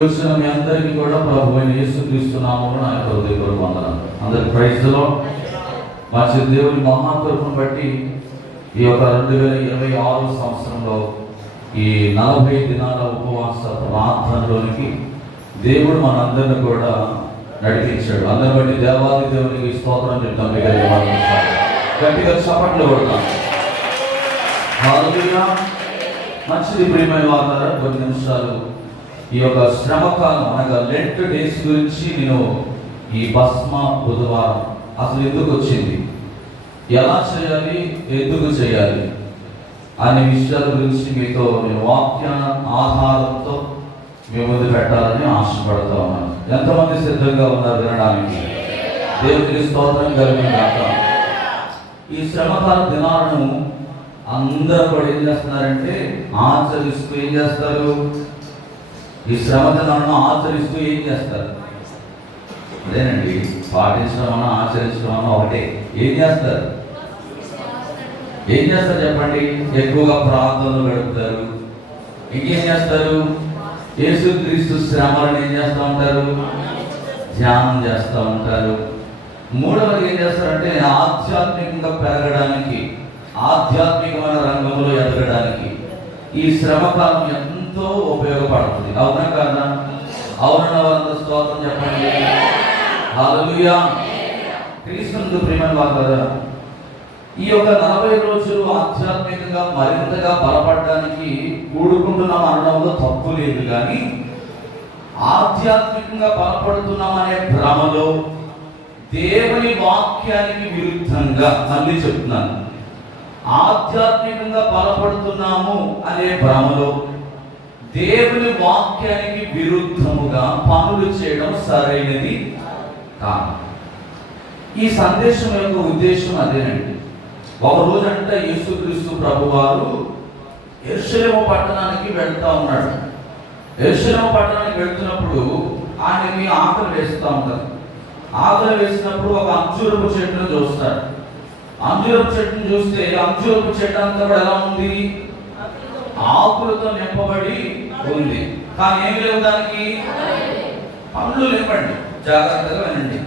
వచ్చిన మీ అందరికీ కూడా ప్రభు అయిన యేసుక్రీస్తు నామమున నా యొక్క హృదయపూర్వక వందనాలు. అందరికి ప్రైజ్ ది లార్డ్. మంచి దేవుని మహాకృపను బట్టి ఈ యొక్క 2026 సంవత్సరంలో ఈ 40 దినాల ఉపవాస ప్రార్థనలోనికి దేవుడు మనందరిని కూడా నడిపించాడు. అందరి బట్టి దేవాది దేవునికి స్తోత్రం చెప్తాం. గట్టిగా చప్పట్లు కొడతాం. హల్లెలూయా. మంచిది ప్రియమైన వారు, కొన్ని నిమిషాలు ఈ యొక్క శ్రమకాలం అనగా లెంట్ డేస్ గురించి నేను ఈ భస్మ బుధవారం అసలు ఎందుకు వచ్చింది, ఎలా చేయాలి, ఎందుకు చేయాలి అనే విషయాల గురించి మీతో నేను వాక్య ఆధారంతో మీ ముందు పెట్టాలని ఆశపడతా ఉన్నాను. ఎంతమంది సిద్ధంగా ఉన్నారు వినడానికి? దేవునికి స్తోత్రం కలుగుగాక. ఈ శ్రమకాల దినాలను అందరూ కూడా ఏం చేస్తున్నారంటే ఆచరిస్తూ ఏం చేస్తారు? ఈ శ్రమ దినాలను ఆచరిస్తూ ఏం చేస్తారు? అదేనండి, పాటించడం అన్నా ఆచరించడం అన్నా ఒకటే. ఏం చేస్తారు చెప్పండి? ఎక్కువగా ప్రార్థనలు గడుపుతారు. ఇంకేం చేస్తారు? యేసుక్రీస్తు శ్రమలను ఏం చేస్తూ ఉంటారు? ధ్యానం చేస్తూ ఉంటారు. మూడవది ఏం చేస్తారంటే ఆధ్యాత్మికంగా పెరగడానికి, ఆధ్యాత్మికమైన రంగంలో ఎదగడానికి ఈ శ్రమకాలం ఎంతో ఉపయోగపడుతుంది. అవునా కాదా? అవునన్న వారంతా స్తోత్రం చెప్పండి. హల్లెలూయా. క్రీస్తునందు ప్రియమైన వారు కదా, ఈ యొక్క 40 రోజులు ఆధ్యాత్మికంగా మరింతగా బలపడడానికి కూడుకుంటున్నాం అనడంలో తప్పు లేదు. కానీ ఆధ్యాత్మికంగా బలపడుతున్నామనే భ్రమలో దేవుని వాక్యానికి విరుద్ధంగా మళ్ళీ చెప్తున్నాను, ఆధ్యాత్మికంగా బలపడుతున్నాము అనే భ్రమలో దేవుని వాక్యానికి విరుద్ధముగా పనులు చేయడం సరైనది కాదు. ఈ సందేశం యొక్క ఉద్దేశం అదేనండి. ఒక రోజంటే యేసుక్రీస్తు ప్రభువారు యెరూషలేము పట్టణానికి వెళ్తా ఉన్నాడు. యెరూషలేము పట్టణానికి వెళ్తున్నప్పుడు ఆయనకి ఆకలి వేస్తూ ఉంటారు. ఆకలి వేసినప్పుడు ఒక అంజూరపు చెట్టును చూస్తాడు. అంజూరపు చెట్టును చూస్తే అంజూరపు చెట్టు అంతా కూడా ఎలా ఉంది? ఆకులతో నింపబడి ఉంది. కానీ ఏమి లేవు దానికి? పండ్లు లేవండి. జాగ్రత్తగా వినండి.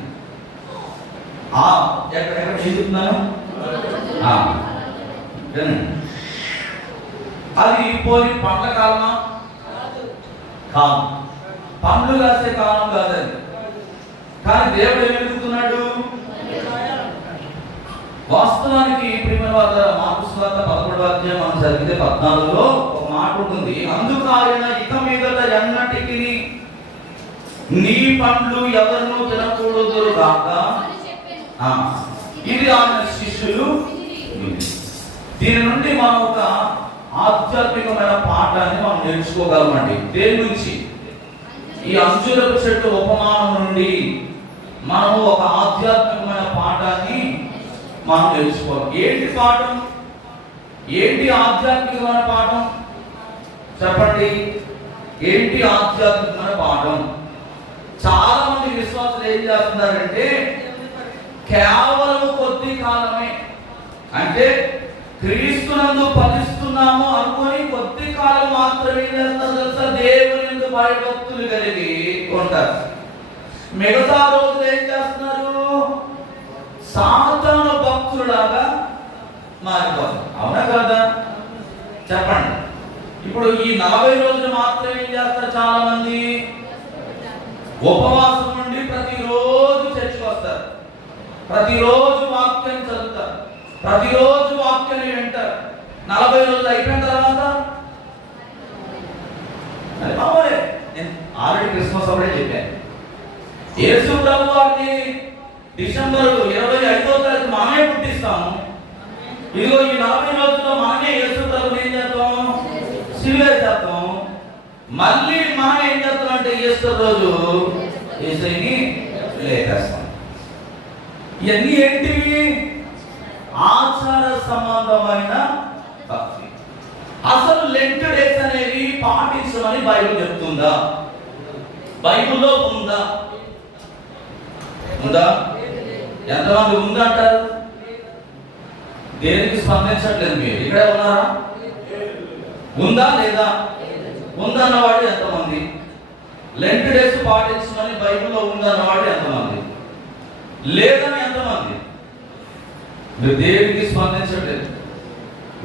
ఎక్కడెక్కడ చెప్తున్నాను వినండి. అది పోలి పండ్ల కాలమా? కాదు. పండ్లు కాసే కాలం కాదండి. కానీ దేవుడు ఏమి వెతుకుతున్నాడు? వాస్తవానికి ప్రియమైన వారు, మార్కు సువార్త 11వ అధ్యాయం మనం చదివితే 14లో ఒక మాట ఉంటుంది. అందుకు ఆయన ఇక మీదట ఎన్నటికి నీ పండ్లు ఎవరినూ తినకూడదు కాక, ఇది ఆయన శిష్యులు. దీని నుండి మనం ఒక ఆధ్యాత్మికమైన పాఠాన్ని మనం నేర్చుకోగలమండి. దేని నుంచి? ఈ అంజూరపు చెట్టు ఉపమానం నుండి మనము ఒక ఆధ్యాత్మికమైన పాఠాన్ని మనం నేర్చుకోవాలి. ఏంటి పాఠం? ఏంటి ఆధ్యాత్మికమైన పాఠం? చెప్పండి. ఏంటి ఆధ్యాత్మికమైన పాఠం? చాలా మంది విశ్వాసులు ఏం చేస్తున్నారంటే కేవలం కొద్ది కాలమే, అంటే క్రీస్తునందు ఫలిస్తున్నాము అనుకొని కొద్ది కాలం మాత్రమే చేస్తారు. దేవుని యందు భయభక్తులు కలిగి ఉంటారు. మిగతా రోజులు ఏం చేస్తున్నారు? సాతాను భక్తులాగా మారిపోతారు. అవునా కదా? చెప్పండి. ఇప్పుడు ఈ 40 రోజులు మాత్రం ఏం చేస్తారు? చాలా మంది ఉపవాసం నుండి ప్రతిరోజు చర్చకు వస్తారు, ప్రతిరోజు వాక్యం చదువుతారు, ప్రతిరోజు వాక్యాన్ని వింటారు. 40 రోజులు అయిపోయిన తర్వాత అది మామూలే. నేను ఆల్రెడీ క్రిస్మస్ అప్పుడే చెప్పాను. యేసు ప్రభు వారిని డిసెంబర్ 25వ తారీఖు మనమే పుట్టిస్తాము. ఇదిగో ఈ 40 రోజుల్లో మనమే యేసు ప్రభుని ఏం చేస్తాం? సిలువేసేస్తాం. మళ్ళీ మనం ఏం చేస్తాం అంటే ఈస్టర్ రోజు యేసుని లేపేస్తాం. ఇవన్నీ ఏంటివి? ఆచార సంబంధమైన భక్తి. అసలు లెంట్ డేస్ అనేవి పాటించమని బైబిల్ చెప్తుందా? బైబిల్లో ఉందా? ఉందా? ఎంతమంది ఉందంటారు? దేనికి స్పందించట్లేదు? మీరు ఇక్కడే ఉన్నారా? ఉందా లేదా? ఉందన్నవాడు ఎంతమంది? లెంట్ డేస్ పాటించమని బైబిల్లో ఉందన్నవాడు ఎంతమంది? లేదని ఎంతమంది? మీరు దేనికి స్పందించట్లేదు.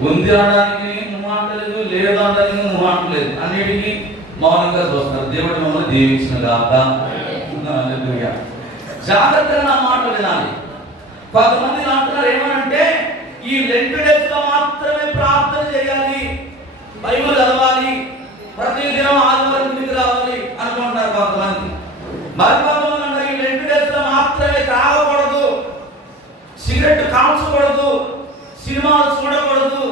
ఉంది అనడానికి నువ్వు అంటలేదు, లేదు అనడానికి నువ్వు అంటలేదు, అన్నిటికీ మౌనంగా చూస్తారు. దేవుడు మమ్మల్ని దీవించిన గాక. జాగ్రత్తగా నా మాట వినాలి. కొంతమంది అంటున్నారు ఏమనంటే ఈ లెంట్ డేస్ లో మాత్రమే ప్రార్థన చేయాలి, బైబిల్ చదవాలి, ప్రతిదినం ఆదివారం ఇంటికి రావాలి అనుకుంటున్నారు కొంతమంది. మరి కొంతమంది అన్నారు ఈ లెంట్ డేస్ లో మాత్రమే తాగకూడదు, సిగరెట్ కాల్చకూడదు, సినిమాలు చూడకూడదు,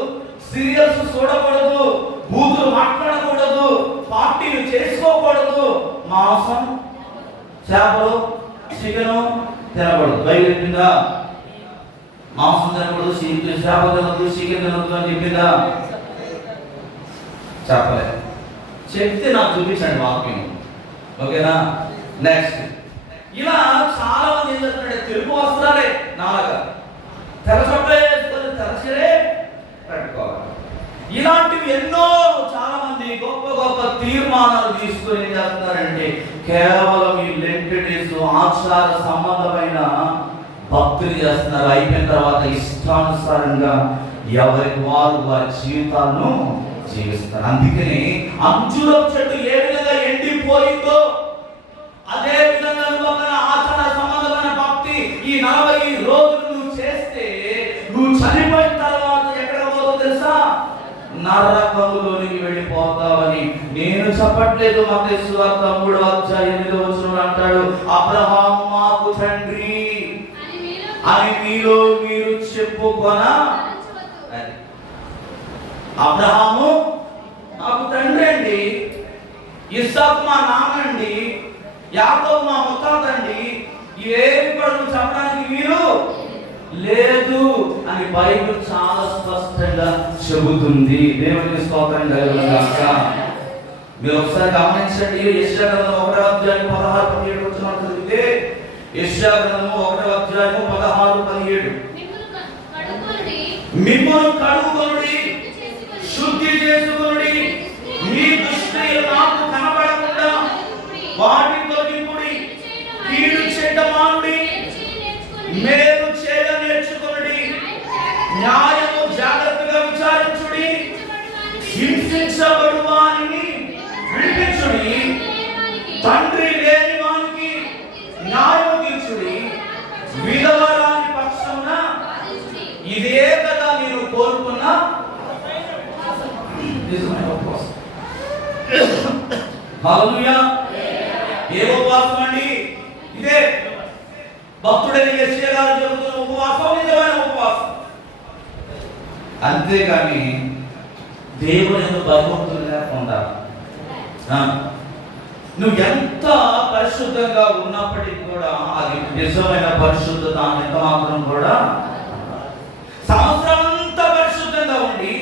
సీరియల్స్ చూడకూడదు, బూతులు మాట్లాడకూడదు, పార్టీలు చేసుకోకూడదు, మాంసం చేపలు చికెను తినకూడదు. బైబిల్ చెప్పిందా? మాంసం తినకూడదు, చేప తినద్దు, చికెన్ తినద్దు అని చెప్పిందా? చెప్పలేదు. చెప్తే నాకు చూపించండి వాక్యం. ఓకేనా? నెక్స్ట్, ఇలా చాలా మంది ఏం చేస్తున్నాడు, తెలుగు వస్త్రాలే నాలుగా తెరచొట్లే వేసుకొని తెరచరే పెట్టుకోవాలి. ఇలాంటివి ఎన్నో చాలా మంది గొప్ప గొప్ప తీర్మానాలు తీసుకొని ఏం చేస్తున్నారంటే కేవలం ఈ లెంట్ డేస్ ఆచార సంబంధమైన భక్తులు చేస్తున్నారు. అయిపోయిన తర్వాత ఇష్టానుసారంగా ఎవరికి వారు వారి జీవితాలను జీవిస్తారు. అందుకని అంచులో చెట్టు ఏ విధంగా ఎండిపోయిందో అదే విధంగా ఆచార సంబంధమైన భక్తి ఈ 40 రోజులు నువ్వు చేస్తే నువ్వు చనిపోయిన తర్వాత ఎక్కడ పోతావు తెలుసా? నరకములోనికి వెళ్ళిపోతావని నేను చెప్పట్లేదు. మత్తయి సువార్త 3:8 అంటాడు, అబ్రహాము మాకు తండ్రి అని మీలో మీరు చెప్పుకొన. అబ్రహాము మాకు తండ్రి అండి, ఇస్సాకు మా నాన్న అండి, యాకోబు మా ముత్తాత అండి, ఇవేమి కూడా నువ్వు చెప్పడానికి వీలు లేదు అని బైబిల్ చాలా స్పష్టంగా చెబుతుంది. దేవునికి స్తోత్రం కలుగును గాక. మీరు ఒకసారి గమనించండి. యెషయా గ్రంథం 1:16-17 చదివితే యెషయా గ్రంథం 1:16-17 మిమ్మును కడుగుకొనుడి, శుద్ధి చేసుకొనుడి, మీ దుష్క్రియలు నాకు కనబడకుండా వాటిని తొలగింపుడి, కీడు చేయమానుడి, మేలు చేయ నేర్చుకొనుడి, న్యాయము జాగ్రత్తగా విచారించుడి, హింసించబడు వానిని విడిపించుడి, తండ్రి లేని వానికి న్యాయము తీర్చుడి, విధవరాని పక్షమున ఇదే కదా మీరు కోరుకున్న హల్లెలూయా. ఏ ఉపవాసం అండి? ఇదే భక్తుడైన యెషయా గారు చెబుతున్న ఉపవాసం నిజమైన ఉపవాసం. అంతేగాని దేవుని యందు భయభక్తులు లేకుండా నువ్వు ఎంత పరిశుద్ధంగా ఉన్నప్పటికీ కూడా అది నిజమైన పరిశుద్ధత ఎంత మాత్రం కూడా. సంవత్సరం అంతా పరిశుద్ధంగా ఉండి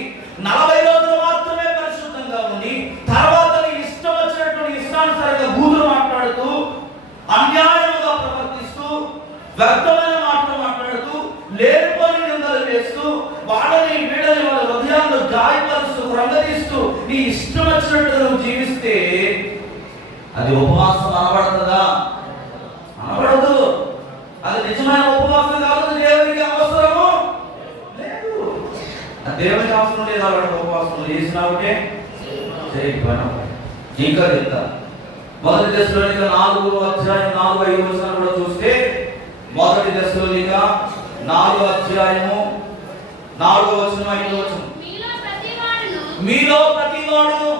40 రోజులు మాత్రమే పరిశుద్ధంగా ఉండి తర్వాత నీ ఇష్టం వచ్చినట్టు ఇష్టానుసారంగా బూతులు మాట్లాడుతూ అన్యాయముగా ప్రవర్తిస్తూ వ్యర్థమైన మాటలు మాట్లాడుతూ లేనిపోని నిందలు చేస్తూ వాళ్ళని వీడని వాళ్ళ హృదయాలను గాయపరుస్తూ కృంగదీస్తూ నీ ఇష్టం వచ్చినట్టు నువ్వు జీవిస్తే అది ఉపవాసం అనబడుతుందా? అనబడదు. అది నిజమైన ఉపవాసం కాదు. దేవునికి అవసరము లేదు. దేవునికి అవసరం లేదు. అలాంటి ఉపవాసం చేసినా ఒకటే చేయకపోయినా. ఇంకా చెప్తా, 1 దశలోనిక 4:4-5 కూడా చూస్తే 1 దశలోనిక 4:4-5 మీలో ప్రతివాడును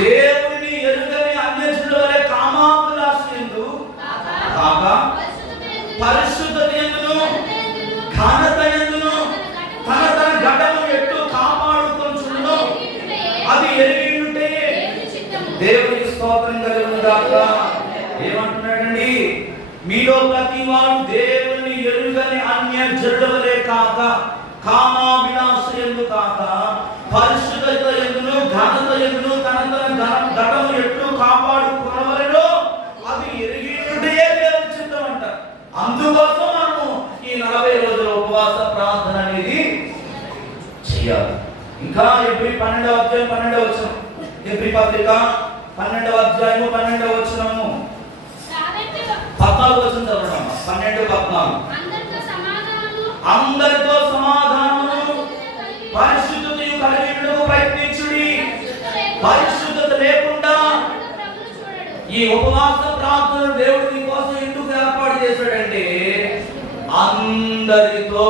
దేవుని ఎరుగని అన్యజనుల వలె కామాభిలాషయందు కాక పరిశుద్ధత యందును ఘనత యందును తన ఘటము ఎట్టు కాపాడుకొనుచున్నో అది ఎరిగి ఉంటే దేవునికి స్తోత్రం కలుగును గాక. ఏమంటున్నాడండి? మీలో ప్రతివాడు దేవుని ఎరుగని అన్యజనుల వలె కాక కామాభిలాషయందు కాక పరిశుద్ధత యందును ఘనత యందును తన ఘటము ఎట్లు కాపాడుకున్నవలెనో అది ఎరిగి ఉంటే దేవుని చిత్తం అంట. అందుకోసం మనము ఈ 40 రోజుల ఉపవాస ప్రార్థన అనేది చేయాలి. ఇంకా ఎప్పుడు 12వ అధ్యాయం 12వ వచనం హెబ్రీ పత్రిక 12వ అధ్యాయము 12వ వచనము 14వ వచనం చదవడం. 12:14 అందరితో సమాధానము పరిశుద్ధతయు కలిగినకు ప్రయత్నించుడి. పరిశుద్ధత లేకుండా ఈ ఉపవాస ప్రార్థన దేవుడు నీ కోసం ఎందుకు ఏర్పాటు చేశాడంటే అందరితో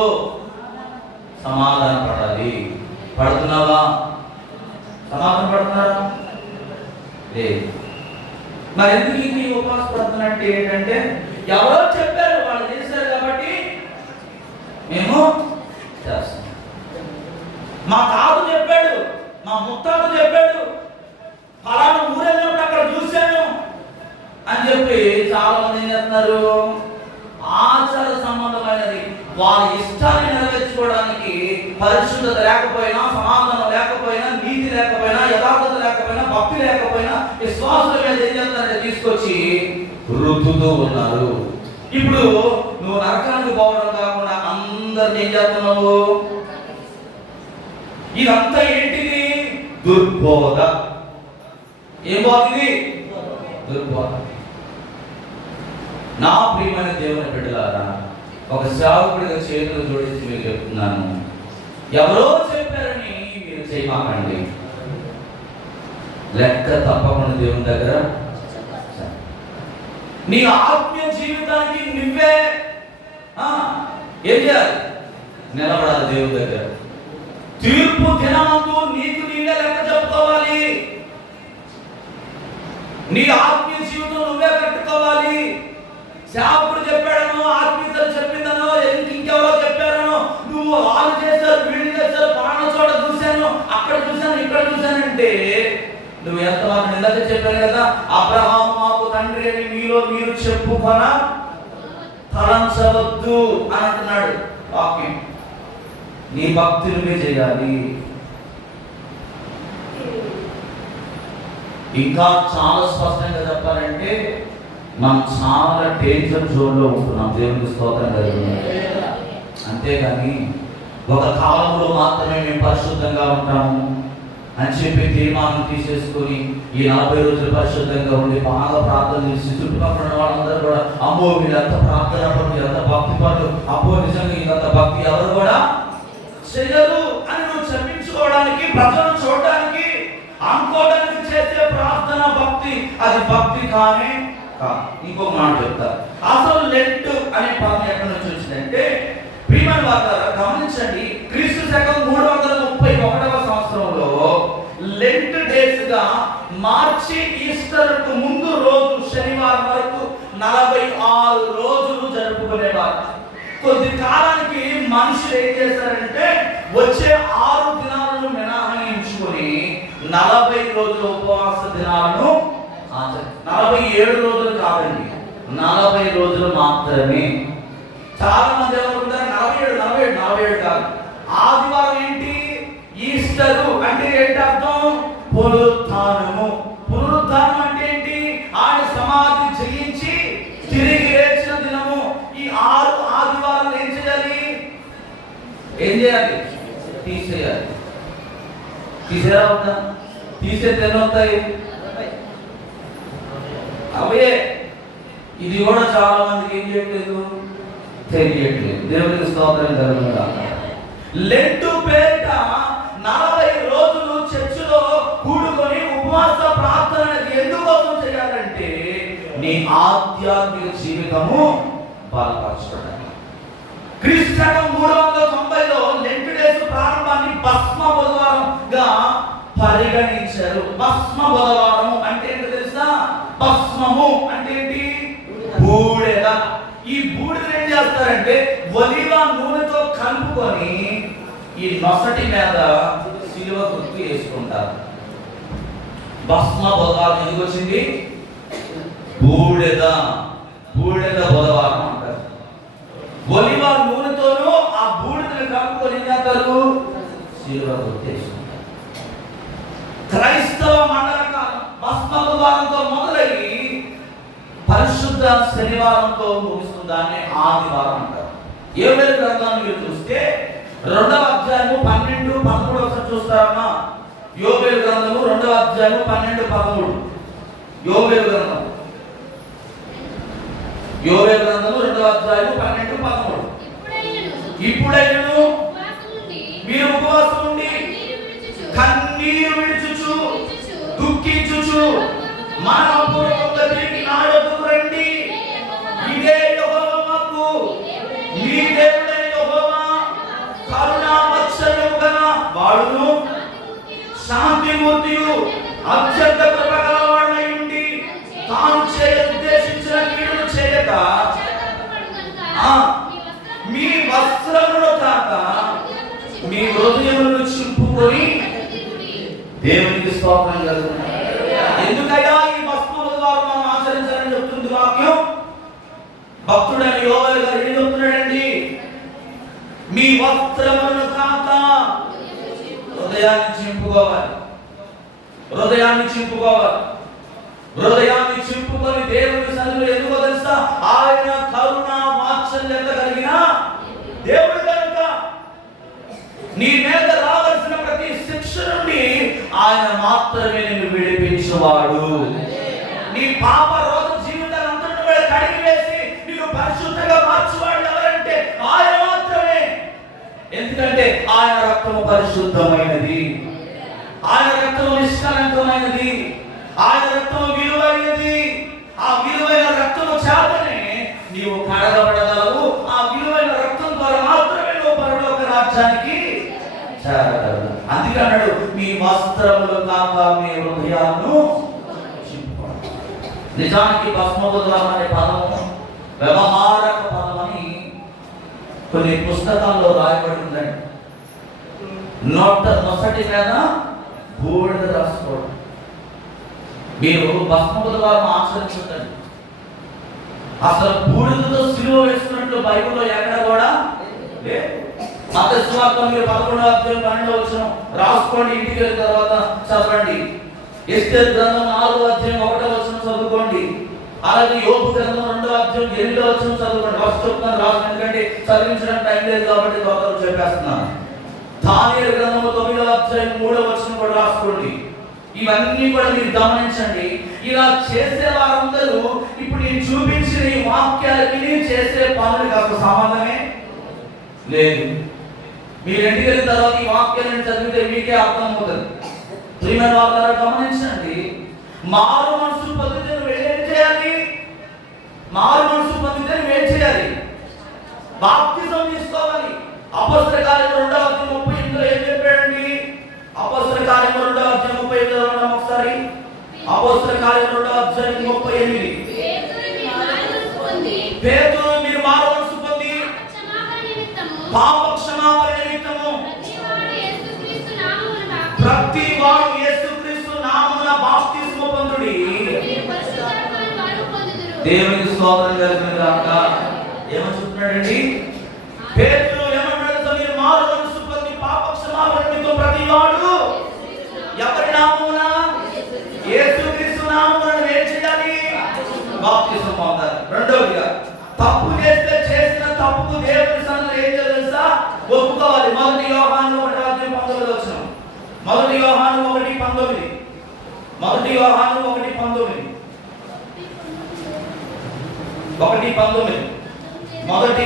సమాధాన పడాలి. పడుతున్నావా? సమాధాన పడుతున్నారా? లేదు. మరి ఎందుకు ఈ ఉపవాస ప్రార్థన అంటే ఏంటంటే ఎవరో చెప్పారు, వాళ్ళు చేశారు కాబట్టి మేము చేస్తాం. మా తాత చెప్పాడు, మా ముత్తాత చెప్పాడు, ఫలానా ఊరెళ్ళినప్పుడు అక్కడ చూశాను అని చెప్పి చాలా మంది ఏం చేస్తున్నారు, ఆచార సంబంధమైనది వాళ్ళ ఇష్టాన్ని నెరవేర్చుకోవడానికి పరిశుద్ధత లేకపోయినా, సమాధానం లేకపోయినా, నీతి లేకపోయినా, యథార్థత లేకపోయినా, భక్తి లేకపోయినా విశ్వాసుల మీద ఏం చేస్తారంటే తీసుకొచ్చి రుద్దుతూ ఉన్నారు. ఇప్పుడు నువ్వు నరకానికి పోవడం కాకుండా అందరిని ఏం చేస్తున్నావు? ఇదంతా ఏంటిది? దుర్బోధ. ఏం బాగుంది? దుర్బోధ. నా ప్రియమైన దేవుని బిడ్డలారా, ఒక సేవకుడిగా చేతులు జోడించి మీరు చెప్తున్నాను, ఎవరో చెప్పారని మీరు చేయమాకండి. లెక్క తప్పకుండా దేవుని దగ్గర నీ ఆత్మీయ జీవితానికి నువ్వే ఏం చేయాలి? నిలబడాలి దేవుని దగ్గర. తీర్పు దినమందు నీకు నీవే లెక్క చెప్పుకోవాలి. నీ ఆత్మీయ జీవితం నువ్వే కట్టుకోవాలి. సేవకుడు చెప్పాడనో, ఆత్మీయతలు చెప్పిందనో, ఇంకెవరో చెప్పారనో, నువ్వు వాళ్ళు చేశారు, వీళ్ళు చేశారు, పాలన చోట చూశాను, అక్కడ చూశాను, ఇక్కడ చూశానంటే నువ్వు ఎంత మాత్రం ఇందాక చెప్పాను కదా, అబ్రహాము మాకు తండ్రి అని మీలో మీరు చెప్పుకొన తలంచవద్దు అని అంటున్నాడు వాక్యం. నీ భక్తి నువ్వే చేయాలి. ఇంకా చాలా స్పష్టంగా చెప్పాలంటే మనం చాలా డేంజర్ జోన్లో ఉంటున్నాం. దేవునికి స్తోత్రం కలుగుతుంది. అంతేగాని ఒక కాలంలో మాత్రమే మేము పరిశుద్ధంగా ఉంటాము అని చెప్పి తీర్మానం తీసేసుకొని ఈ 40 రోజులు పరిశుద్ధంగా ఉండి బాగా ప్రార్థన చేసి చుట్టుపక్కల వాళ్ళందరూ కూడా అమ్మో వీళ్ళంత ప్రార్థన పనులు, ఎంత భక్తి పనులు, అమ్మో నిజంగా ఇంత భక్తి ఎవరు కూడా చేయరు అని నువ్వు చెప్పించుకోవడానికి, ప్రజలను చూడడానికి, అనుకోవడానికి చేసే ప్రార్థన భక్తి, అది భక్తి కానే కాదు. ఇంకొక మాట చెప్తా. అసలు లెంట్ అనే పదం ఎక్కడి నుంచి వచ్చిందంటే, ప్రియమైన వారు గమనించండి, క్రీస్తు శకం 331వ సంవత్సరంలో లెంట్ డేస్ గా మార్చి ఈస్టర్ కు ముందు రోజు శనివారం వరకు 46 రోజులు జరుపుకునేవారు. కొద్ది కాలానికి మనుషులు ఏం చేశారంటే వచ్చే 6 దినాలను మినహాయించుకొని 40 రోజుల ఉపవాస దినాలను 47 రోజులు కాదండి, 40 రోజులు మాత్రమే. చాలా మంది ఏమనుకుంటారు 47 కాదు. ఆదివారం ఏంటి? ఈస్టర్ అంటే ఏంటి అర్థం? పునరుత్థానము. పునరుత్థానం అంటే ఏంటి? ఆయన సమాధి జయించి తిరిగి లేచిన దినము. ఈ 6 ఆదివారాలు ఏం చేయాలి? తీసేయాలి. తీసేయాలి. తీసేస్తే ఎన్ని వస్తాయి? అవే. ఇది కూడా చాలా మందికి ఏం చేయట్లేదు, తెలియట్లేదు. దేవునికి స్తోత్రం కలుగునుగాక. లెంటు పేరిట 40 రోజులు చర్చిలో కూడుకొని ఉపవాస ప్రార్థన ఎందుకోసం చేయాలంటే నీ ఆధ్యాత్మిక జీవితము బలపరచబడాలి. క్రీస్తు శకం 390లో లెంట్ డేస్ ప్రారంభాన్ని భస్మ బుధవారంగా పరిగణించారు. భస్మ బుధవారం అంటే ఏంటో తెలుసా? భస్మము అంటే ఏంటి? బూడిద. ఈ బూడిద ఏం చేస్తారంటే ఒలివ నూనెతో కలుపుకొని ఈ నొసటి మీద సిలువ గుర్తు వేసుకుంటారు. భస్మ బుధవారం ఎందుకు వచ్చింది? బూడిద బుధవారం అంటారు. ఒలివ నూనెతోనూ ఆ బూడిదను కలుపుకొని ఏం చేస్తారు? సిలువ గుర్తు వేసుకుంటారు. క్రైస్తవ మండల కాలం భస్మ బుధవారంతో మొదలయ్యి పరిశుద్ధ శనివారంతో ముగుస్తుంది. దాన్ని ఆదివారం అంటారు. యోవేలు గ్రంథాన్ని మీరు చూస్తే 2వ అధ్యాయము 12, 13 చూస్తారమ్మా. యోవేలు గ్రంథము 2వ అధ్యాయము 12-13. యోవేలు గ్రంథం 2వ అధ్యాయము 12-13. ఇప్పుడైనను మీరు ఉపవాసం ఉండి కన్నీరు విడుచుచు దుఃఖించుచు మనఃపూర్వకంగా తిరిగి నా యొద్దకు రండి. ఇదే యెహోవా వాక్కు. మీ దేవుడైన యెహోవా కరుణా వాత్సల్యము గల వాడును, శాంతిమూర్తియు, అత్యంత కృప గలవాడై ఉండి తాను ఉద్దేశించిన కీడును చేయక మీ వస్త్రములను కాక మీ హృదయములను చింపుకొని దేవునికి స్తోత్రం కలుగును. ఎందుకయ్యా ఈ భస్మ బుధవారం మనం ఆచరించాలని చెప్తుంది వాక్యం. భక్తుడైన యోవేలు గారు ఏం చెప్తున్నాడండి? మీ వస్త్రములను కాక హృదయాన్ని చింపుకోవాలి. హృదయాన్ని చింపుకోవాలి. హృదయాన్ని చింపుకొని దేవుని సన్నిధిలో ఎందుకో తెలుసా? ఆయన కరుణ వాత్సల్యత కలిగిన దేవుడు కనుక నీ మీద రావాల్సిన ప్రతి శిక్ష నుండి ఆయన మాత్రమే నిన్ను విడిపించేవాడు. నీ పాప రోగ జీవితాన్ని కూడా కడిగివేసి నిన్ను పరిశుద్ధంగా మార్చేవాడు ఎవరంటే ఆయన మాత్రమే. ఎందుకంటే ఆయన రక్తము పరిశుద్ధమైనది, ఆయన రక్తము నిష్కలంకమైనది, ఆయన రక్తము విలువైనది. ఆ విలువైన రక్తము చేతనే నీవు కడగబడగలవు. ఆ విలువైన రక్తం ద్వారా మాత్రమే నువ్వు పరలోక రాజ్యానికి చేరగలవు. అందుకే అన్నాడు, మీ వస్త్రములు కాక మీ హృదయాలను చింపుకోండి. నిజానికి భస్మ బుధవారం అనే పదము వ్యవహారక పదం అని కొన్ని పుస్తకాల్లో రాయబడి ఉందండి. నొసటి మీద బూడిద రాసుకోవడం. మీరు భస్మ బుధవారం ఆచరించండి. అసలు బూడిదతో సిలువ వేసుకున్నట్లు బైబిల్లో ఎక్కడ కూడా లేదు. మత్తయి సువార్త మీరు 11వ అధ్యాయం 12వ వచనం రాసుకోండి, ఇంటికి వెళ్ళిన తర్వాత చదవండి. ఎస్తేరు గ్రంథం 4వ అధ్యాయం 1వ వచనం చదువుకోండి. అలాగే యోబు గ్రంథం 2వ అధ్యాయం 8వ వచనం చదువుకోండి. ఫస్ట్ చెప్తున్నాను రాసు, ఎందుకంటే చదివించడానికి టైం లేదు కాబట్టి త్వరగా చెప్పేస్తున్నాను. దానియేలు గ్రంథం 9వ అధ్యాయం 3వ వచనం కూడా రాసుకోండి. ఇవన్నీ కూడా మీరు గమనించండి. ఇలా చేసే వారందరూ ఇప్పుడు నేను చూపించిన ఈ వాక్యాలకి చేసే పనులకి అసలు సంబంధమే లేదు. మీరు ఇంటికి వెళ్ళిన తర్వాత ఈ వాక్యాలను చదివితే మీకే అర్థమవుతుంది. ప్రియమైన వారు గమనించండి, మారు మనసు పొందితే నువ్వు ఏం చేయాలి? మారు మనసు పొందితే నువ్వు ఏం చేయాలి? బాప్తిజం తీసుకోవాలి. అపొస్తలుల కార్యములు 2వ అధ్యాయం 38లో ఏం చెప్పాడండి? అపొస్తలుల కార్యములు 2వ అధ్యాయం 38లో ఉన్నాం ఒకసారి. అపొస్తలుల కార్యములు 2వ అధ్యాయం 38. పేతురు మీరు మారు మనసు పొంది పాప క్షమాపణ నిమిత్తము ప్రతి వాడు యేసుక్రీస్తు నామమున బాప్తిస్మము పొందుడి. దేవునికి స్తోత్రం కలుగును గాక. ఏమని చెప్తున్నాడండి? పేతురు ఏమన్నాడు? మీరు మారు మనసు పొంది పాప క్షమాపణ నిమిత్తము ప్రతి వాడు ఎవరి నామమున? యేసుక్రీస్తు నామమున ఏం చేయాలి? బాప్తిస్మము పొందాలి. రెండోదిగా తప్పు చేస్తే చేసిన తప్పుకు దేవుని సన్నిధిలో ఏం చేయాలి తెలుసా? ఒప్పుకోవాలి. 1 యోహాను 1:19 వచనం. 1 యోహాను 1:19. 1 యోహాను 1:19. 1:19. 1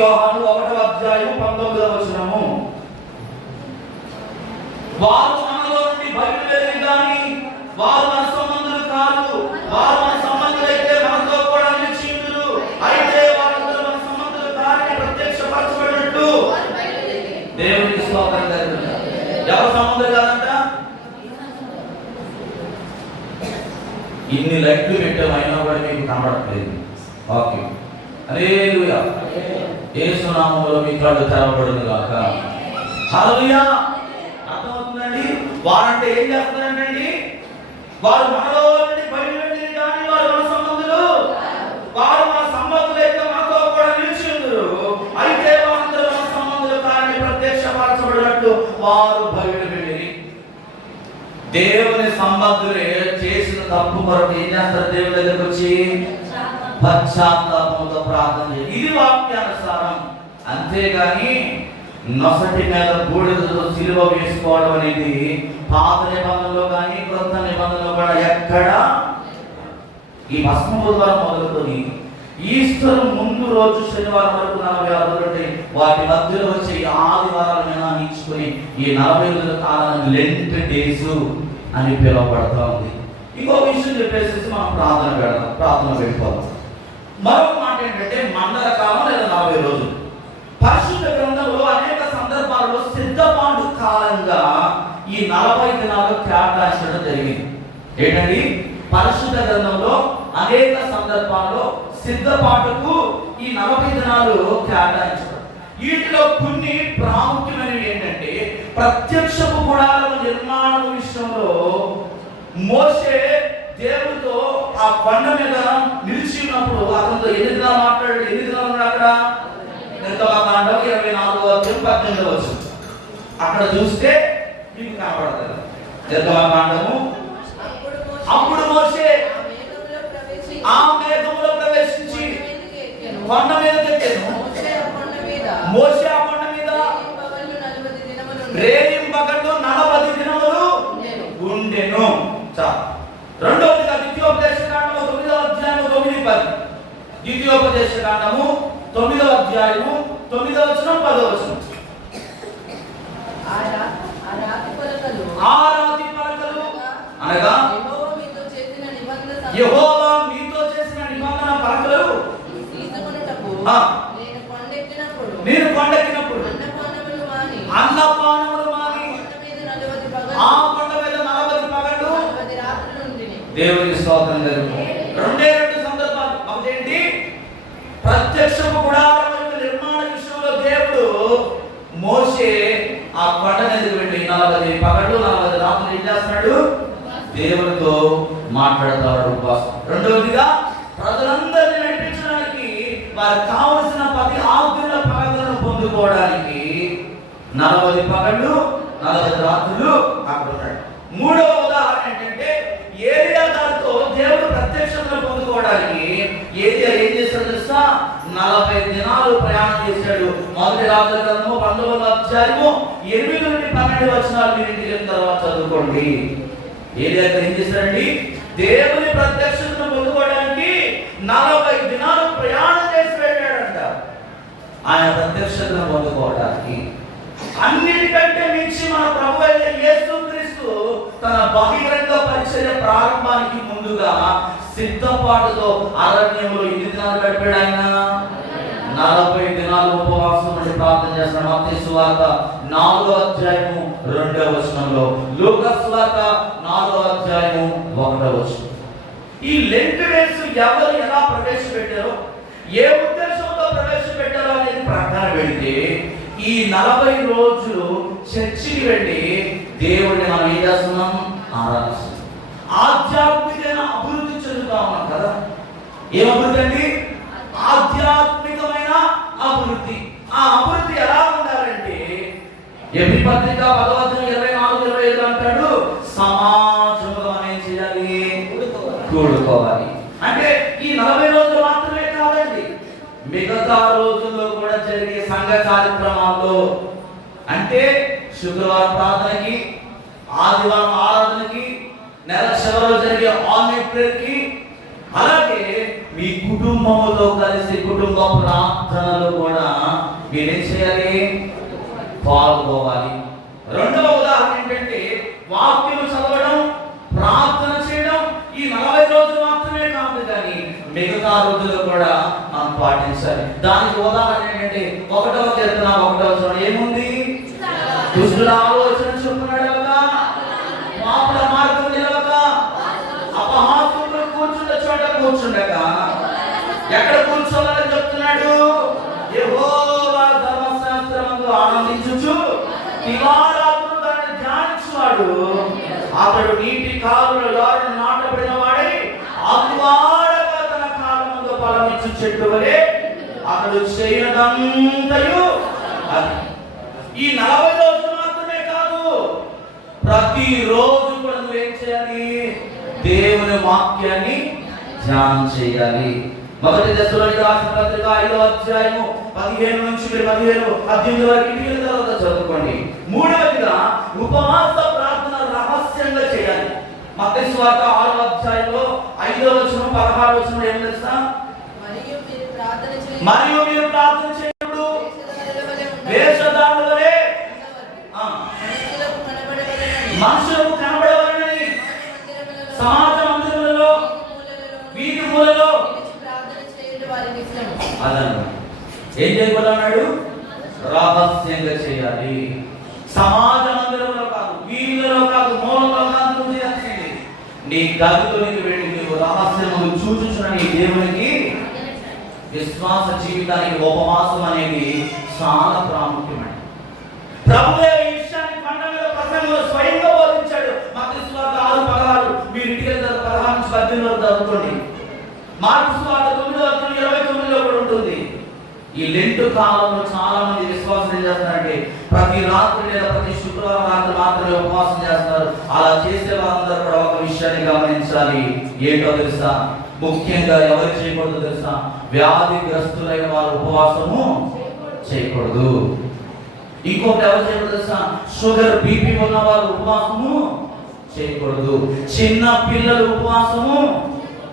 యోహాను 1వ అధ్యాయం 19వ వచనము. వారు మనలో నుండి బయలుదేరి గాని వారు మన సంబంధులు కాదు. వారు మన సంబంధులైతే మనతో కూడా నిలిచి ఉండురు. అయితే వారందరూ మన సంబంధులు కారని ప్రత్యక్షపరచబడినట్టు దేవునికి స్తోత్రం కలుగును. ఎవరు సంబంధులు కాదంట? ఇన్ని లైట్లు పెట్టామైనా కూడా మీకు కనబడట్లేదు. ఓకే, హల్లెలూయా. యేసు నామములో మీ కళ్ళు తెరవబడును గాక. హల్లెలూయా. అర్థమవుతుందండి? వారంటే ఏం చేస్తారండి? వారు మనలో నుండి బయలుదేరి కానీ వారు మన సంబంధులు. వారు మన సంబంధులైతే మనతో కూడా నిలిచి ఉందరు. అయితే వారందరూ మన సంబంధులు కానీ ప్రత్యక్షపరచబడినట్టు వారు బయలుదేరి. దేవుని సంబంధులే చేసిన తప్పు కొరకు ఏం చేస్తారు? దేవుని దగ్గరకు వచ్చి పశ్చాత్తాపంతో ప్రార్థన చేయాలి. ఇది వాక్యానుసారం. అంతేగాని నొసటి మీద బూడిదతో సిలువ వేసుకోవడం అనేది పాత నిబంధనలో కానీ కొత్త నిబంధనలో కూడా ఎక్కడ. ఈ భస్మ బుధవారం మొదలుకొని ఈస్టర్ ముందు రోజు శనివారం వరకు 46 రోజులు వాటి మధ్యలో వచ్చే ఈ ఆదివారాలు మినహాయించుకొని ఈ 40 రోజుల కాలాన్ని లెంట్ డేస్ అని పిలువబడతా ఉంది. ఇంకో విషయం చెప్పేసి మనం ప్రార్థన పెట్టుకోవాలి. మరొక మాట ఏంటంటే మండల కాలం లేదా 40 రోజులు. పరిశుద్ధ గ్రంథంలో అనేక సందర్భాల్లో సిద్ధపాటు కాలంగా ఈ 40 దినాలు కేటాయించడం జరిగింది. ఏంటండి? పరిశుద్ధ గ్రంథంలో అనేక సందర్భాల్లో సిద్ధపాటుకు ఈ 40 దినాలు కేటాయించడం. వీటిలో కొన్ని ప్రాముఖ్యమైనవి ఏంటంటే ప్రత్యక్షపు గుడారాల నిర్మాణం విషయంలో మోషే దేవుడితో ఆ కొండ మీద నిలిచి ఉన్నప్పుడు అతనితో ఎన్ని దినాలు మాట్లాడాడు? ఎన్ని దినాలు ఉన్నాడు అక్కడ? నిర్గమకాండం 24:18 అక్కడ చూస్తే మీకు కనపడతారు. నిర్గమకాండము. అప్పుడు మోషే ఆ మేఘంలో ప్రవేశించి కొండ మీదకి ఎక్కాను. మోషే ఆ కొండ మీద రేయింబగళ్ళు 40 దినములు ఉండెను. రెండవదిగా ద్వితీయోపదేశ కాండము 9వ అధ్యాయము 9-10. ద్వితీయోపదేశ కాండము 9వ అధ్యాయము 9వ వచనం 10వ వచనం. ఆ రాతి పలకలు అనగా యెహోవా మీతో చేసిన నిబంధన పలకలు నేను కొండెక్కినప్పుడు అన్నపానములు మాని ఆ కొండ మీద 40 పగళ్ళు దేవునికి స్తోత్రం జరుగుతుంది. రెండే రెండు సందర్భాలు. అదేంటి? ప్రత్యక్షపు గుడారం నిర్మాణ విషయంలో దేవుడు మోషే ఆ కొండ మీదకి వెళ్ళి 40 పగళ్ళు 40 రాత్రులు ఏం చేస్తున్నాడు? దేవుడితో మాట్లాడతాడు. రెండవదిగా ప్రజలందరినీ నడిపించడానికి వారికి కావలసిన 10 ఆజ్ఞల పగలను పొందుకోవడానికి 40 పగళ్ళు 40 రాత్రులు అక్కడ ఉన్నాడు. మూడవ ఉదాహరణ ఏంటంటే ఏలియా గారితో దేవుడు ప్రత్యక్షంగా పొందుకోవడానికి ఏలియా ఏం చేశాడు తెలుసా? 40 దినాలు ప్రయాణం చేశాడు. మొదటి రాజుల గ్రంథము 19వ అధ్యాయము 8 నుండి 12 వచనాలు మీరు ఇంటికి వెళ్ళిన తర్వాత చదువుకోండి. ఏలియా గారు ఏం చేశాడండి? దేవుని ప్రత్యక్షతను పొందుకోవడానికి 40 దినాలు ప్రయాణం చేసి వెళ్ళాడంట. ఆయన ప్రత్యక్షతను పొందుకోవడానికి అన్నిటికంటే మించి మన ప్రభు అయిన యేసుక్రీస్తు తన బహిరంగ పరిచర్య ప్రారంభానికి ముందుగా సిద్ధపాటుతో అరణ్యంలో 8 దినాలు గడిపాడు. ఆయన 40 దినాలు ఉపవాసం నుండి ప్రార్థన చేస్తున్నాడు. మత్తయి సువార్త 4వ అధ్యాయము 2వ వచనంలో, లూకా సువార్త 4వ అధ్యాయము 1వ వచనం. ఈ లెంట్ డేస్ ఎవరు ఎలా ప్రవేశపెట్టారో, ఏ ఉద్దేశంతో ప్రవేశపెట్టారో అనేది ప్రకటన పెడితే ఈ 40 రోజులు చర్చికి వెళ్ళి దేవుడిని మనం ఏం చేస్తున్నాం? ఆరాధిస్తున్నాం. ఆధ్యాత్మికమైన అభివృద్ధి చెందుతా ఉన్నాం కదా. ఏం అభివృద్ధి అండి? ఆధ్యాత్మికమైన అభివృద్ధి. ఆ అభివృద్ధి ఎలా ఉండాలంటే ఎఫెసీ పత్రిక 10వ అధ్యాయం 24-25 అంటాడు, సమాజంలో ఏం చేయాలి? కూడుకోవాలి. అంటే ఈ 40 రోజులు మాత్రమే కాదండి, మిగతా రోజుల్లో కూడా జరిగే సంఘ కార్యక్రమాల్లో, అంటే శుక్రవారం ప్రార్థనకి, ఆదివారం ఆరాధనకి, నెల చివరిలో జరిగే ఆన్లైన్ ప్రేయర్కి, అలాగే మీ కుటుంబంతో కలిసి కుటుంబ ప్రార్థనలు కూడా మీరేం చేయాలి? పాల్గొవాలి. రెండవ ఉదాహరణ ఏంటంటే వాక్యం చదవడం, ప్రార్థన చేయడం. ఈ 40 రోజులు మాత్రమే కాదు కానీ మిగతా రోజులు కూడా మనం పాటించాలి. దానికి ఉదాహరణ ఏంటంటే 1వ కీర్తన 1వ వచనం ఏముంది? దుష్టుల ఆలోచన చొప్పున నడవక, పాపుల మార్గం నిలవక, అపహాస్యులు కూర్చున్న చోట కూర్చుండక. ఎక్కడ కూర్చోవాలని చెప్తున్నాడు? యెహోవా ధర్మశాస్త్రమందు ఆనందించుచు దివారాత్రులు దాన్ని ధ్యానించువాడు అతడు నీటి కాలువల ద్వారా నాటబడిన వాడై ఆకువాడగా తన కాలమందు ఫలమిచ్చు చెట్టు వలె అతడు చేయదంతయు అది. ఈ 40 రోజులు మాత్రమే కాదు, ప్రతి రోజు కూడా నువ్వేం చేయాలి? దేవుని వాక్యాన్ని ధ్యానం చేయాలి. మొదటి దశలోని రాసిన పత్రిక 5వ అధ్యాయము 15 నుంచి 18 వరకు ఇంటికి తర్వాత చదువుకోండి. మూడవదిగా ఉపవాస ప్రార్థన రహస్యంగా చేయాలి. మత్తయి సువార్త 6వ అధ్యాయంలో 5వ వచనం 16వ వచనం ఏం తెలుసా? మరియు మీరు ప్రార్థన చేయుడు వేషధారుల వలె మనుషులకు కనబడవలెనని సమాజ మందిరములలో వీధి మూలలో అదన్నా ఏం చేయకూడదన్నాడు? రహస్యంగా చేయాలి. సమాజ మందిరంలో కాదు, వీధిలో కాదు, మూలలో కాదు, నువ్వు చేయాల్సింది నీ గదిలోనికి వెళ్ళి నువ్వు రహస్యము చూచుచున్న నీ దేవునికి విశ్వాస జీవితానికి ఉపవాసం అనేది చాలా ప్రాముఖ్యమైనది. ప్రభువే ఈ విషయాన్ని పండగల ప్రసంగంలో స్వయంగా బోధించాడు. మత్తయి సువార్త 6:16 మీరు ఇంటికి 16 నుంచి 18 వరకు చదువుకోండి. మార్కు సువార్త 9:29 కూడా ఉంటుంది. ఈ లెంట్ కాలంలో చాలా మంది విశ్వాసం చేస్తారంటే ప్రతి రాత్రి లేదా ప్రతి శుక్రవారం రాత్రి మాత్రమే ఉపవాసం చేస్తారు. అలా చేసే వారందరూ కూడా ఒక విషయాన్ని గమనించాలి. ఏంటో తెలుసా? ముఖ్యంగా ఎవరు చేయకూడదు తెలుసా? వ్యాధిగ్రస్తులైన వారు ఉపవాసము చేయకూడదు. ఇంకొకటి ఎవరు చేయకూడదు తెలుసా? షుగర్ బీపీ ఉన్న వారు ఉపవాసము చేయకూడదు. చిన్న పిల్లలు ఉపవాసము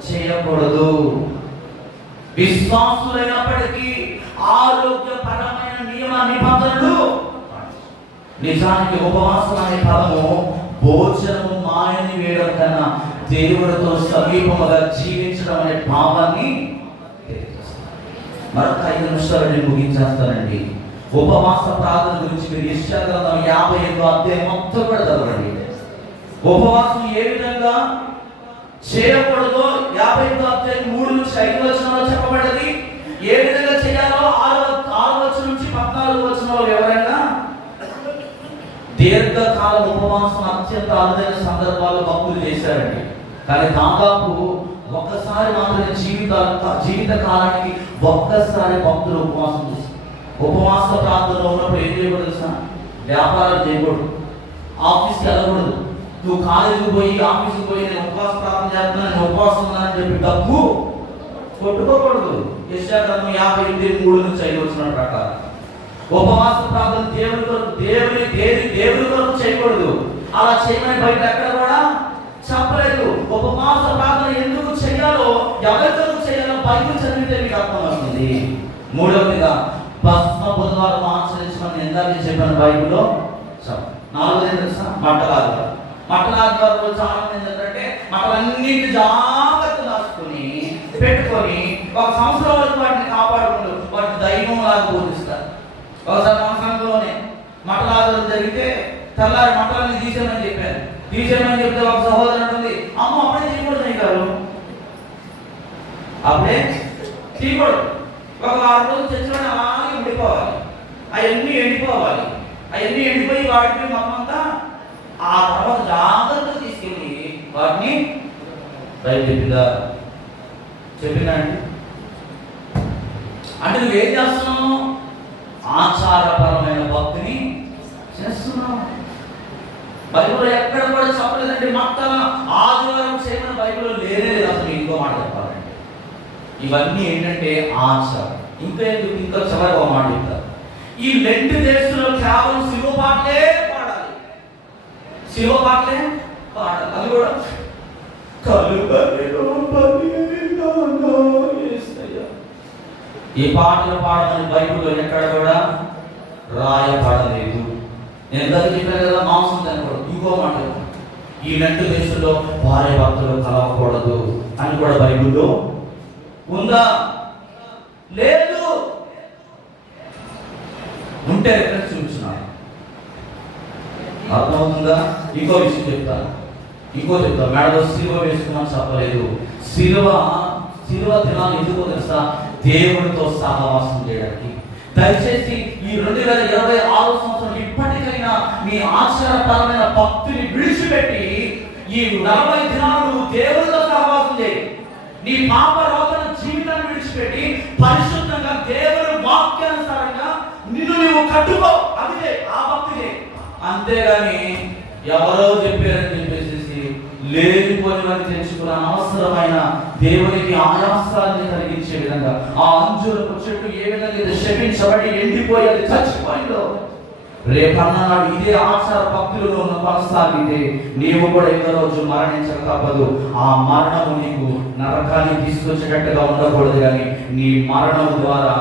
చేయకూడదు. విశ్వాసులైనప్పటికీ ఆరోగ్యపరమైన నియమ నిబంధనలు. నిజానికి ఉపవాసం అనే పదము భోజనము మాయని వేయడం కన్నా దేవుడితో సమీపముగా జీవించడం అనే భావాన్ని మరొక 5 నిమిషాలు నేను ముగించేస్తానండి. ఉపవాస ప్రార్థన గురించి మీరు యెషయా 55వ అధ్యాయం మొత్తం కూడా చదవండి. ఉపవాసం ఏ విధంగా చేయకూడదో 55వ అధ్యాయం 3 నుంచి 5 వచనాల్లో చెప్పబడ్డది. ఏ విధంగా చేయాలో 6వ వచనం నుంచి 14వ వచనంలో ఎవరైనా దీర్ఘకాల ఉపవాసం అత్యంత అరుదైన సందర్భాల్లో భక్తులు చేశారండి. కానీ దాదాపు ఒక్కసారి మాత్రమే జీవిత కాలానికి ఒక్కసారి భక్తులు ఉపవాసం చేశారు. ఉపవాస ప్రాంతంలో ఉన్నప్పుడు ఏం చేయకూడదు తెలుసా? వ్యాపారాలు చేయకూడదు, ఆఫీస్కి వెళ్ళకూడదు. నువ్వు కాలేజీకి పోయి ఆఫీస్కి పోయి నేను ఉపవాస ప్రార్థన చేస్తున్నాను, నేను ఉపవాసం ఉన్నానని చెప్పి డబ్బు కొట్టుకోకూడదు. యెషయా 58:3 నుంచి 5 వచనాల ప్రకారం ఉపవాస ప్రార్థన దేవుని కొరకు చేయకూడదు. అలా చేయమని బయట ఎక్కడ కూడా చెప్పలేదు. ఉపవాస ప్రార్థన ఎందుకు చేయాలో, ఎవరి కొరకు చేయాలో బైబిల్ చదివితే మీకు అర్థమవుతుంది. మూడవదిగా భస్మ బుధవారం ఆచరించమని ఎందాక చెప్పాను బైబిల్లో. 4వది తెలుసా? మట్టలాదివారంలో చాలా మంది ఏంటంటే మట్టలన్నింటి జాగ్రత్త దాచుకొని పెట్టుకొని ఒక సంవత్సరం వరకు వాటిని కాపాడుకుంటూ వాటిని దైవం లాగా బోధిస్తారు. ఒకసారి మన సంఘంలోనే మట్టలాదివారం జరిగితే తెల్లారి మట్టలన్నీ తీసేయమని చెప్పాను. తీసేయమని చెప్తే ఒక సహోదరు అంటుంది, అమ్మ అప్పుడే తీయకూడదు గారు, అప్పుడే తీయకూడదు. ఒక 6 రోజులు చర్చలోనే అలాగే ఉండిపోవాలి. అవన్నీ ఎండిపోవాలి. అవన్నీ ఎండిపోయి వాటిని మొత్తం అంతా ఆ తర్వాత జాగ్రత్తగా తీసుకెళ్ళి వాటిని బయట చెప్పిందా అండి? అంటే నువ్వేం చేస్తున్నావు? ఆచారపరమైన భక్తిని చేస్తున్నావు. బైబిల్లో ఎక్కడ కూడా చెప్పలేదండి మక్కల ఆదివారం చేయమని బైబిల్లో లేదే లేదు. అసలు ఇంకో మాట చెప్పాలంటే ఇవన్నీ ఏంటంటే ఆచారం. ఇంకా చివరి ఒక మాట చెప్తారు. ఈ లెంట్ దేశంలో కేవలం శిలువ పాటలే పాడాలి. శిలువ పాటలే పాడాలి. అది కూడా ఈ పాటలు పాడమని బైబిల్లో ఎక్కడ కూడా రాయపడలేదు. నేను దగ్గర చెప్పాను కదా, మాంసం తినకూడదు. ఇంకో మాట, ఈ లెంట్ దేశంలో భార్య భర్తలు కలవకూడదు అని కూడా బైబిల్లో ఉందా? లేదు. ఉంటే రిఫరెన్స్ చూపించినారు. అర్థమవుతుందా? ఇంకో విషయం చెప్తాను. మేడలో సిలువ వేసుకున్నాను చెప్పలేదు. సిలువ దినాలు ఎందుకో తెలుసా? దేవుడితో సహవాసం చేయడానికి. దయచేసి ఈ 2026 సంవత్సరం ఇప్పటికైనా మీ ఆచారపరమైన భక్తిని విడిచిపెట్టి ఈ 40 దినాలు దేవుడితో సహవాసం చేయి. నీ పాప రోగన జీవితాన్ని విడిచిపెట్టి పరిశుద్ధంగా దేవుని వాక్యానుసారంగా నిన్ను నీవు కట్టుకో. అదే ఆ భక్తి. అంతేగాని ఎవరో చెప్పారని చెప్పేసి లేనిపోయినది తెచ్చుకున్న అనవసరమైన దేవునికి ఆయాసాన్ని కలిగించే విధంగా ఆ అంజూరపు చెట్టు ఏ విధంగా అయితే శపించబడి ఎండిపోయి అది చచ్చిపోయిందో, రేపన్నాడు ఇదే ఆచార భక్తులను కొనసాగితే నీవు కూడా ఏదో రోజు మరణించక తప్పదు. ఆ మరణము నీకు నరకాన్ని తీసుకొచ్చేటట్టుగా ఉండకూడదు, కానీ నీ మరణం ద్వారా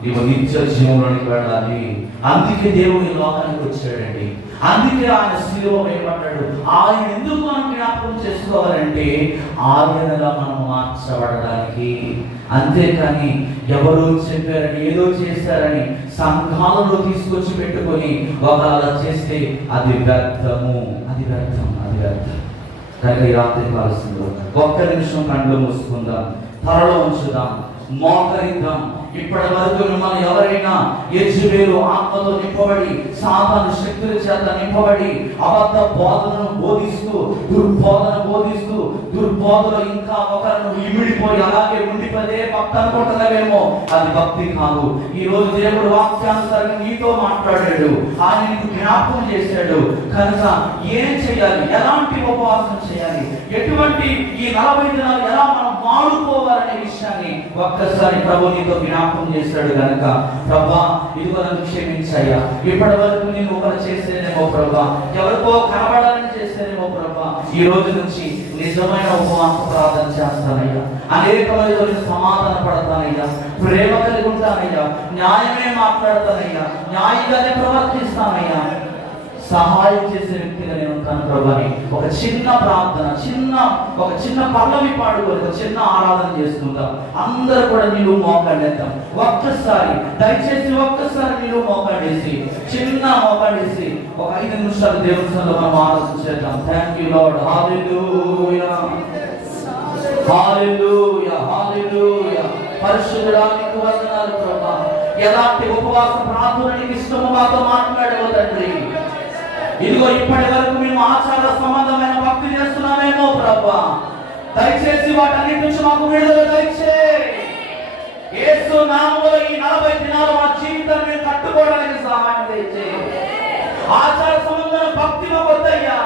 నీవు నిత్య జీవంలోనికి వెళ్ళాలి. అందుకే దేవుని లోకానికి వచ్చాడండి. అందుకే ఆయన శిలువ వేయబడ్డాడు. ఆయన ఎందుకు మనం జ్ఞాపకం చేసుకోవాలంటే ఆయనలా మనం మార్చబడడానికి. అంతేకాని ఎవరో చెప్పారని ఏదో చేశారని సంఘాలలో తీసుకొచ్చి పెట్టుకొని ఒకవేళ చేస్తే అది వ్యర్థము, అది వ్యర్థం, అది వ్యర్థం. కనుక ఈ రాత్రి కాల్సిందో ఒక్క నిమిషం కళ్ళు మూసుకుందాం, త్వరలో ఉంచుదాం, మోకరిద్దాం. ఇప్పటి వరకు మిమ్మల్ని ఎవరైనా యెజబెలు ఆత్మతో నింపబడి సాతాను శక్తుల చేత నింపబడి అబద్ధ బోధనను బోధిస్తూ దుర్బోధలో ఇంకా ఒకరిని ఇమిడిపోయి అలాగే ఉండిపోతే భక్తి అనుకుంటున్నావేమో, అది భక్తి కాదు. ఈ రోజు దేవుడు వాక్యానుసారంగా నీతో మాట్లాడాడు, ఆయన నీకు జ్ఞాపకం చేశాడు. కనుక ఏం చేయాలి, ఎలాంటి ఉపవాసం చేయాలి, ఎటువంటి ఈ 40 దినాలు ఎలా మనం వాడుకోవాలనే విషయాన్ని ఒక్కసారి ప్రభు నీతో జ్ఞాపకం చేశాడు. కనుక ప్రభా ఇదిగో నన్ను క్షమించయ్యా, ఇప్పటి వరకు నేను ఒకరు చేసేదేమో ప్రభా, ఎవరికో కనబడాలని చేసేదేమో ప్రభా, ఈ రోజు నుంచి నిజమైన ఉపవాస ప్రార్థన చేస్తానయ్యా, అనేకమైన సమాధాన పడతానయ్యా, ప్రేమ కలిగి ఉంటానయ్యా, న్యాయమే మాట్లాడతానయ్యా, న్యాయంగానే ప్రవర్తిస్తానయ్యా, సహాయం చేసే వ్యక్తిగా నేను ఉంటాను ప్రభాని. ఒక చిన్న ప్రార్థన, ఒక చిన్న పల్లవి పాడుకొని ఒక చిన్న ఆరాధన చేసుకుందాం. అందరూ కూడా నీళ్ళు మోకాడేద్దాం. ఒక్కసారి దయచేసి ఒక్కసారి నీళ్ళు మోకాడేసి చిన్న మోకాడేసి ఒక 5 నిమిషాలు దేవుని సన్నిధిలో మనం ఆరాధన చేద్దాం. Thank you lord. Hallelujah, hallelujah, hallelujah. పరిశుద్ధుడా నీకు వందనాలు ప్రభా. ఎలాంటి ఉపవాస ప్రార్థన నీకు ఇష్టమో మాతో మాట్లాడేవో తండ్రి. ఇదిగో ఇప్పటి వరకు మేము ఆచార సంబంధమైన భక్తి చేస్తున్నామేమో ప్రభా, దయచేసి వాటన్నిటి నుంచి మాకు విడుదల దయచేయి. యేసు నామములో ఈ 40 దినాలు మా జీవితాన్ని మేము కట్టుకోవడానికి సహాయం దయచేయి. ఆచార సంబంధమైన భక్తి మాకు వద్దయ్యా,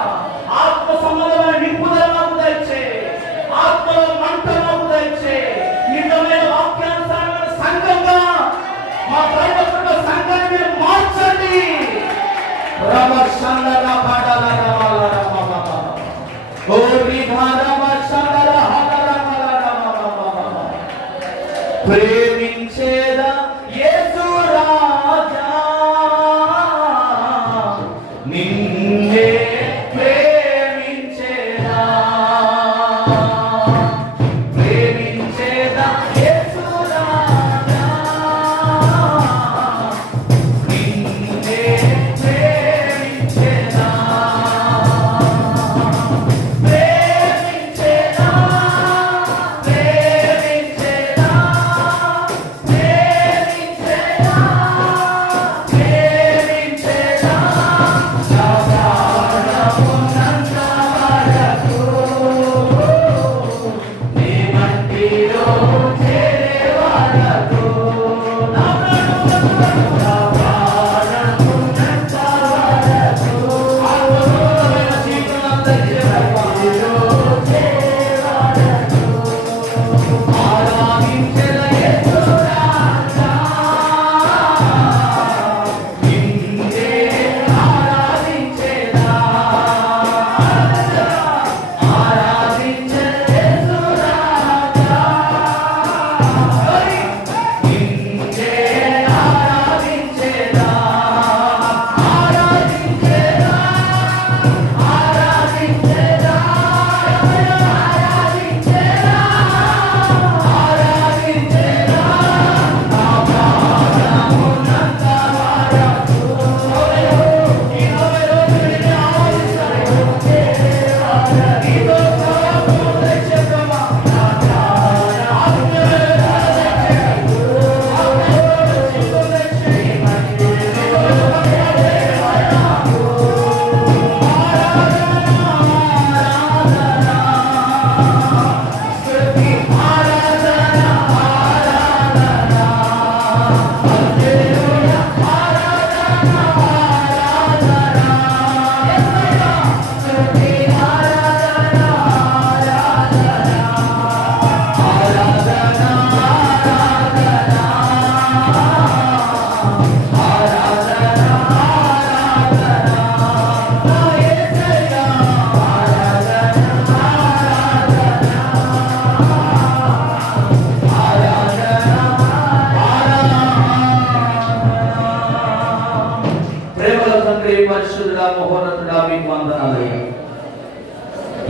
ఆత్మ సంబంధమైన నింపుదల మాకు దయచేయి, ఆత్మలో మంట మాకు దయచేయి. నిజమైన వాక్యానుసారమైన సంఘంగా మా దైవత్వ సంఘాన్ని మీరు మార్చండి. ప్రేమించేదా యేసు రాజా, నిన్నే ప్రేమించేదా, ప్రేమించేదా యేసు రాజా, నిన్నే ప్రేమించేదా, ప్రేమించేదా, ప్రేమించేదా,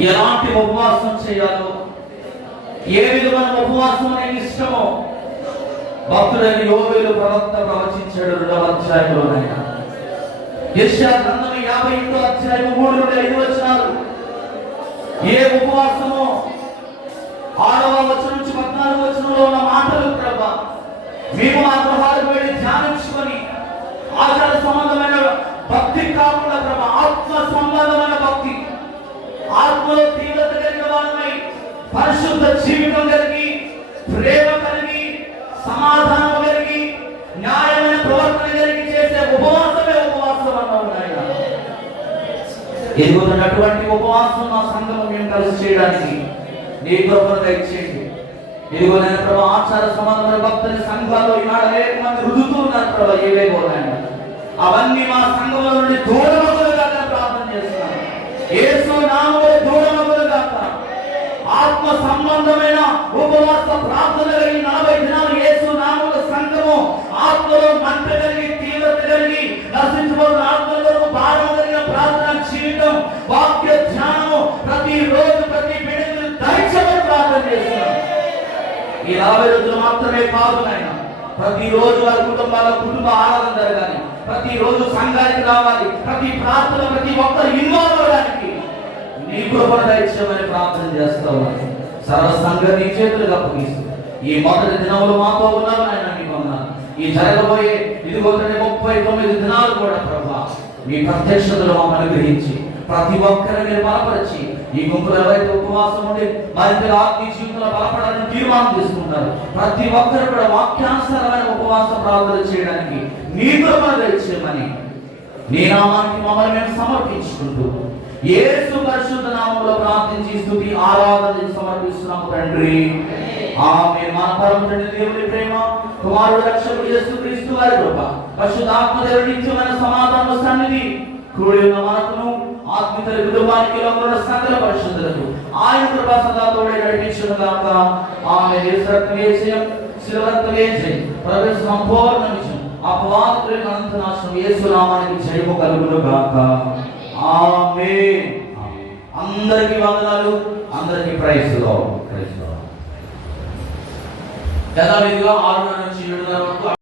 ఎలాంటి ఉపవాసం చేయాలో, ఏ విధమైన ఉపవాసం నీకు ఇష్టమో భక్తుడైన యోవేలు ప్రవక్త ప్రవచించాడు 2వ అధ్యాయంలోనైనా. యెషయా గ్రంథం 51వ అధ్యాయం 3 నుండి 5 వచనాలు. ఏ ఉపవాసమో 6వ వచనం నుంచి 14వ వచనంలో ఉన్న మాటలు ప్రభా మేము ఆ గృహాలకు వెళ్ళి ధ్యానించుకొని ఆచార సంబంధమైన భక్తి కాకుండా ప్రభా ఆత్మ సంబంధమైన భక్తి, ఆత్మలో తీవ్రత కలిగిన వారమై పరిశుద్ధ జీవితం కలిగి, ప్రేమ కలిగి, సమాధానం కలిగి, న్యాయమైన ప్రవర్తన కలిగి చేసే ఉపవాసమే ఉపవాసం అన్నాడు ఆయన. ఎదుగుతున్నటువంటి ఉపవాసం నా సంఘం మేము కలిసి చేయడానికి నీ కృపను దయచేయండి. ఇదిగో నేను ప్రభా ఆచార సంబంధమైన భక్తుల సంఘాల్లో ఈనాడు అనేక మంది రుదుతూ ఉన్నారు ప్రభా, ఏవేవో నాయన అవన్నీ మా సంఘంలో నుండి దూరమగులుగా ప్రార్థన చేస్తున్నాను. యేసు నామములో దూరమగులుగా ఆత్మ సంబంధమైన ఉపవాస ప్రార్థన కలిగి 40 దినాలు యేసు నామములో సంఘము ఆత్మలో మంట కలిగి, తీవ్రత కలిగి, నశించబోతున్న ఆత్మలో భారం కలిగిన ప్రార్థన జీవితం, వాక్య ధ్యానము ప్రతిరోజు ప్రతి బిడ్డకు దయచేయమని ప్రార్థన చేస్తున్నాను. ఈ 40 రోజులు మాత్రమే కాదు నాయన, ప్రతిరోజు వారి కుటుంబ ఆరాధన జరగాలి, ప్రతిరోజు సంఘానికి రావాలి, ప్రతి ప్రార్థన ప్రతి ఒక్కరు ఇన్వాల్వ్ అవడానికి నీ కృపను దయచేయమని ప్రార్థన చేస్తావు. సర్వ సంఘ నీ చేతులకు అప్పగిస్తూ ఈ మొదటి దినములు మాతో ఉన్నారు ఆయన, నీకు ఉన్నాను. ఈ జరగబోయే 39 దినాలు కూడా ప్రభా మీ ప్రత్యక్షతలు మమ్మల్ని గ్రహించి ప్రతి ఒక్కరిని మీరు బలపరిచి ఈ గుంపులు ఎవరైతే ఉపవాసం ఉండి మరింత ఆత్మీయ జీవితంలో బలపడాలని తీర్మానం తీసుకుంటారు, ప్రతి ఒక్కరు కూడా వాక్యానుసారమైన ఉపవాస ప్రార్థన చేయడానికి నీ కృపను దయచేయమని నీ నామానికి మమ్మల్ని మేము సమర్పించుకుంటూ యేసు పరిశుద్ధ నామములో ప్రార్థించి స్తుతి ఆరాధన సమర్పిస్తున్నాము తండ్రి. ఆమేన్. మన పరమ తండ్రి దేవుని ప్రేమ, కుమారుడు రక్షకుడు యేసుక్రీస్తు వారి కృప, పరిశుద్ధాత్మ దేవుని నిత్యమైన సమాధాన సన్నిధి కూడి ఉన్న మనకును ఆత్మీయ కుటుంబానికి లోపల సకల పరిశుద్ధులకు ఆయన కృప సదా తోడే నడిపించును గాక. ఆమేన్. యేసు శిలవత్వే ప్రభు సంపూర్ణ విజయం అపవాదులకు అనంత నాశనం యేసు నామానికి జయము కలుగును గాక. ఆమేన్. అందరికీ వందనాలు, అందరికీ ప్రైజ్ లార్డ్. యథావిధిగా 6 నుంచి 7 వరకు